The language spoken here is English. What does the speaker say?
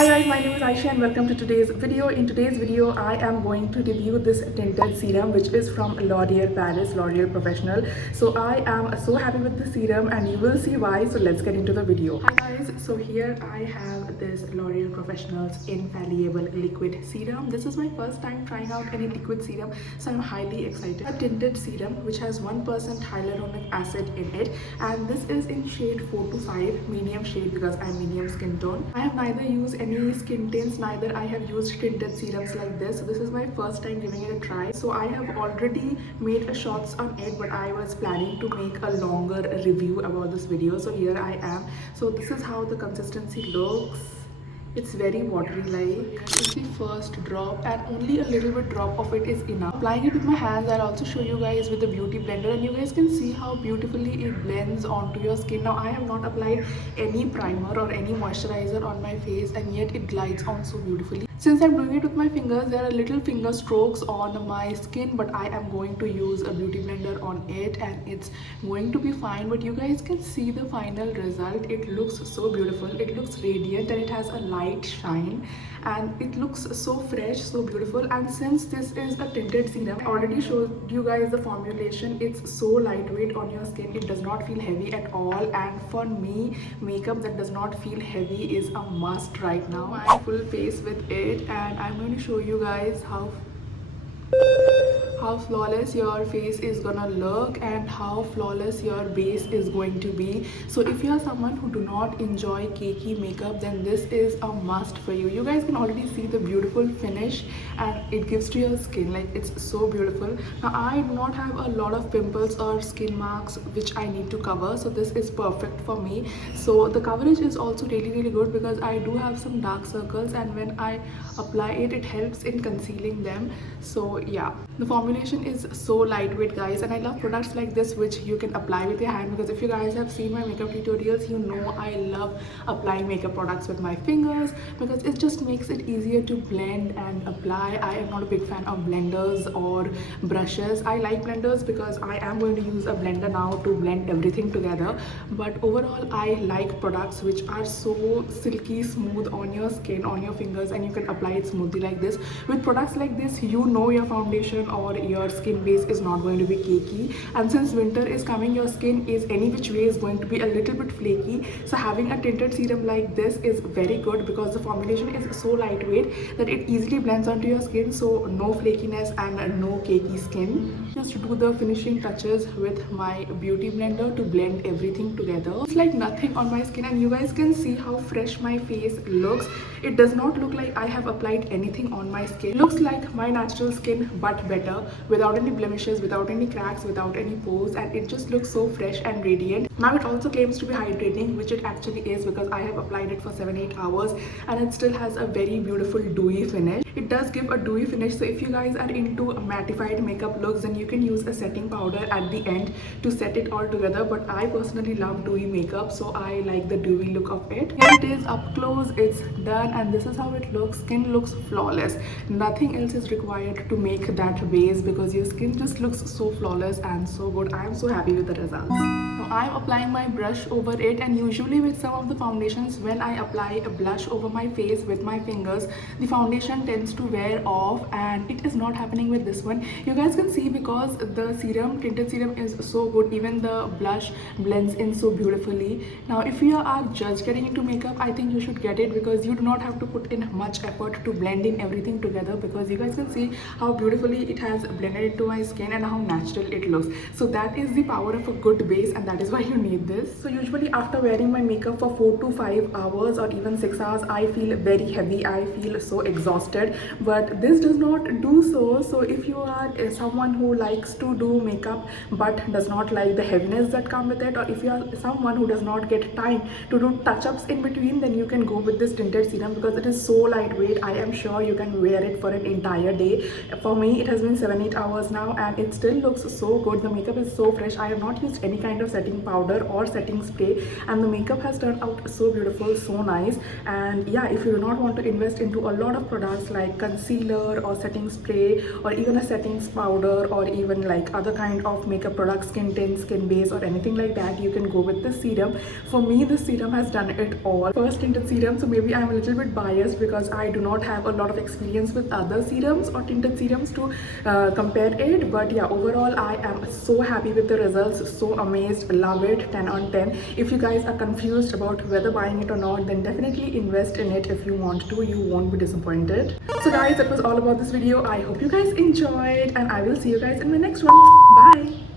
Hi guys, my name is Aisha and welcome to today's video. In today's video, I am going to review this tinted serum which is from L'Oreal Paris, L'Oreal Professional. So I am so happy with the serum and you will see why. So let's get into the video. Hi guys, so here I have this L'Oreal Professional's Infallible Liquid Serum. This is my first time trying out any liquid serum, so I'm highly excited. A tinted serum which has 1% hyaluronic acid in it, and this is in shade 4 to 5, medium shade because I'm medium skin tone. I have neither used any skin tints, neither I have used tinted serums like this. So this is my first time giving it a try. So I have already made a shots on it, but I was planning to make a longer review about this video. So here I am. So this is how the consistency looks. It's very watery like. It's the first drop and only a little bit drop of it is enough. Applying it with my hands, I'll also show you guys with the beauty blender and you guys can see how beautifully it blends onto your skin. Now I have not applied any primer or any moisturizer on my face and yet it glides on so beautifully. Since I'm doing it with my fingers, there are little finger strokes on my skin, but I am going to use a beauty blender on it and it's going to be fine. But you guys can see the final result. It looks so beautiful. It looks radiant and it has a light shine and it looks so fresh, so beautiful. And since this is a tinted serum, I already showed you guys the formulation. It's so lightweight on your skin. It does not feel heavy at all, and for me, makeup that does not feel heavy is a must right now. My full face with it, and I'm going to show you guys how flawless your face is gonna look and how flawless your base is going to be. So if you are someone who do not enjoy cakey makeup, then this is a must for you. You guys can already see the beautiful finish and it gives to your skin, like it's so beautiful. Now I do not have a lot of pimples or skin marks which I need to cover, so this is perfect for me. So the coverage is also really good because I do have some dark circles, and when I apply it, it helps in concealing them. So yeah, the formulation is so lightweight guys, and I love products like this which you can apply with your hand, because if you guys have seen my makeup tutorials, you know I love applying makeup products with my fingers because it just makes it easier to blend and apply. I am not a big fan of blenders or brushes. I like blenders because I am going to use a blender now to blend everything together, but overall I like products which are so silky smooth on your skin, on your fingers, and you can apply it smoothly like this. With products like this, you know your foundation or your skin base is not going to be cakey, and since winter is coming, your skin is any which way is going to be a little bit flaky. So having a tinted serum like this is very good because the formulation is so lightweight that it easily blends onto your skin, so no flakiness and no cakey skin. Just do the finishing touches with my beauty blender to blend everything together. It's like nothing on my skin, and you guys can see how fresh my face looks. It does not look like I have applied anything on my skin. It looks like my natural skin but better, without any blemishes, without any cracks, without any pores, and it just looks so fresh and radiant. Now it also claims to be hydrating, which it actually is because I have applied it for 7-8 hours and it still has a very beautiful dewy finish. It does give a dewy finish, so if you guys are into mattified makeup looks, then you can use a setting powder at the end to set it all together, but I personally love dewy makeup, so I like the dewy look of it. Here it is up close, it's done, and this is how it looks. Skin looks flawless. Nothing else is required to make that base because your skin just looks so flawless and so good. I am so happy with the results. Now I'm applying my brush over it, and usually with some of the foundations, when I apply a blush over my face with my fingers, the foundation tends to wear off, and it is not happening with this one. You guys can see because the serum, tinted serum, is so good. Even the blush blends in so beautifully. Now if you are just getting into makeup, I think you should get it because you do not have to put in much effort to blend in everything together, because you guys can see how beautifully it has blended into my skin and how natural it looks. So that is the power of a good base, and that is why you need this. So usually after wearing my makeup for 4 to 5 hours or even 6 hours, I feel very heavy. I feel so exhausted, but this does not do so. So if you are someone who likes to do makeup but does not like the heaviness that come with it, or if you are someone who does not get time to do touch-ups in between, then you can go with this tinted serum because it is so lightweight. I am sure you can wear it for an entire day. For me, it has been 7-8 hours now and it still looks so good. The makeup is so fresh. I have not used any kind of setting powder or setting spray, and the makeup has turned out so beautiful, so nice. And yeah, if you do not want to invest into a lot of products like concealer or setting spray or even a setting powder or even like other kind of makeup products, skin tint, skin base or anything like that, you can go with this serum. For me, this serum has done it all. First tinted serum, so maybe I'm a little bit biased because I do not have a lot of experience with other serums or tinted serums to compare it. But yeah, overall I am so happy with the results, so amazed, love it, 10 on 10. If you guys are confused about whether buying it or not, then definitely invest in it if you want to. You won't be disappointed. So guys, that was all about this video. I hope you guys enjoyed and I will see you guys in my next one. Bye.